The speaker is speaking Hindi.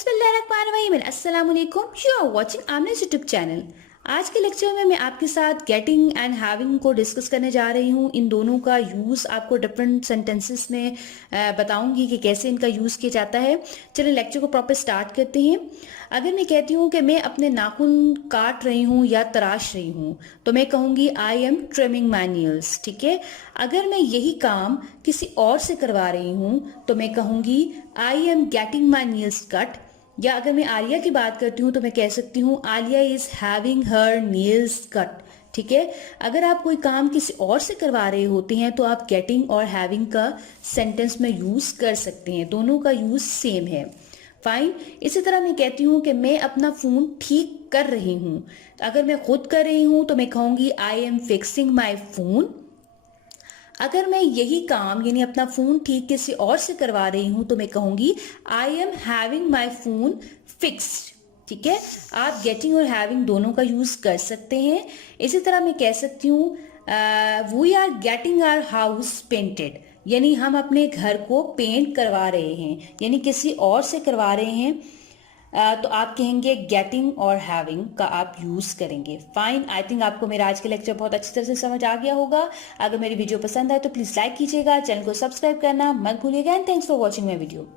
बिस्मिल्लाहिर्रहमानिर्रहीम, अस्सलाम वालेकुम। यू आर वाचिंग आमनेस यूट्यूब चैनल। आज के लेक्चर में मैं आपके साथ गेटिंग एंड हैविंग को डिस्कस करने जा रही हूँ। इन दोनों का यूज़ आपको डिफरेंट सेंटेंसेस में बताऊंगी कि कैसे इनका यूज़ किया जाता है। चलिए लेक्चर को प्रॉपर स्टार्ट करते हैं। अगर मैं कहती हूँ कि मैं अपने नाखून काट रही हूँ या तराश रही हूँ तो मैं कहूँगी I am trimming my nails. ठीक है। अगर मैं यही काम किसी और से करवा रही हूँ तो मैं कहूँगी I am getting my nails cut. या अगर मैं आलिया की बात करती हूँ तो मैं कह सकती हूँ Alia is having her nails cut. ठीक है। अगर आप कोई काम किसी और से करवा रहे होते हैं तो आप गेटिंग और हैविंग का सेंटेंस में यूज कर सकते हैं, दोनों का यूज सेम है। फाइन। इसी तरह मैं कहती हूँ कि मैं अपना फोन ठीक कर रही हूँ। अगर मैं खुद कर रही हूँ तो मैं कहूँगी I am fixing my phone. अगर मैं यही काम यानी अपना फोन ठीक किसी और से करवा रही हूं तो मैं कहूंगी I am having my phone fixed. ठीक है। आप गेटिंग और हैविंग दोनों का यूज कर सकते हैं। इसी तरह मैं कह सकती हूँ we are getting our house painted, यानी हम अपने घर को पेंट करवा रहे हैं, यानी किसी और से करवा रहे हैं। तो आप कहेंगे गेटिंग और हैविंग का आप यूज करेंगे। फाइन। आई थिंक आपको मेरा आज का लेक्चर बहुत अच्छी तरह से समझ आ गया होगा। अगर मेरी वीडियो पसंद आए तो प्लीज लाइक कीजिएगा, चैनल को सब्सक्राइब करना मत भूलिएगा। And thanks for watching my video.